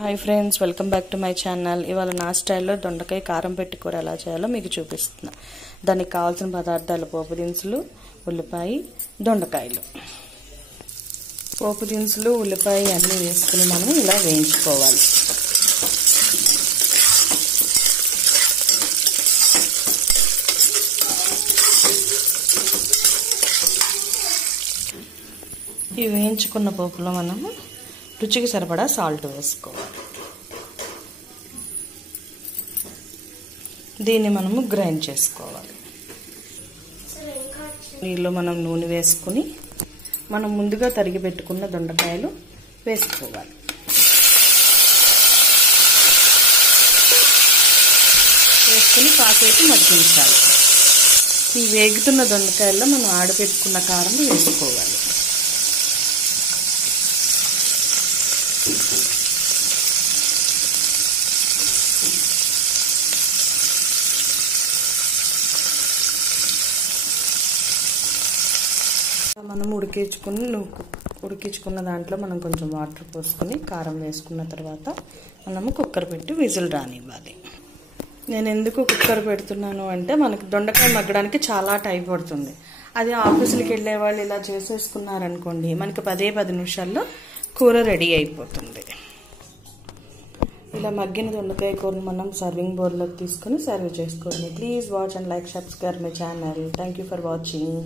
Hi friends, welcome back to my channel. ఇవాళ నా స్టైల్లో దొండకాయ కారం పెట్టి కూర ఎలా చేయాలో మీకు చూపిస్తున్నా. దానికి కావాల్సిన పదార్థాలు: పోపు దినుసులు, ఉల్లిపాయ, దొండకాయలు. పోపు దినుసులు, ఉల్లిపాయ అన్నీ వేసుకుని మనం ఇలా వేయించుకోవాలి. ఈ వేయించుకున్న పోపులో మనము రుచికి సరిపడా సాల్ట్ వేసుకోవాలి. దీన్ని మనము గ్రైండ్ చేసుకోవాలి. నీళ్ళు మనం నూనె వేసుకుని మనం ముందుగా తరిగి పెట్టుకున్న దొండకాయలు వేసుకోవాలి. వేసుకుని కాసేపు మగ్గించాలి. ఈ వేగుతున్న దొండకాయల్లో మనం ఆడపెట్టుకున్న కారం వేసుకోవాలి. మనం ఉడికించుకున్న దాంట్లో మనం కొంచెం వాటర్ పోసుకొని కారం వేసుకున్న తర్వాత మనము కుక్కర్ పెట్టి విజిల్ రానివ్వాలి. నేను ఎందుకు కుక్కర్ పెడుతున్నాను అంటే మనకి దొండకాయ మగ్గడానికి చాలా టైం పడుతుంది. అది ఆఫీసులకి వెళ్ళే వాళ్ళు ఇలా చేసేసుకున్నారనుకోండి, మనకి 10 నిమిషాల్లో కూర రెడీ అయిపోతుంది. ఇలా మగ్గిన దొండకాయ కూరని మనం సర్వింగ్ బౌల్లోకి తీసుకొని సర్వ్ చేసుకోండి. Please watch and like, subscribe my channel. Thank you for watching.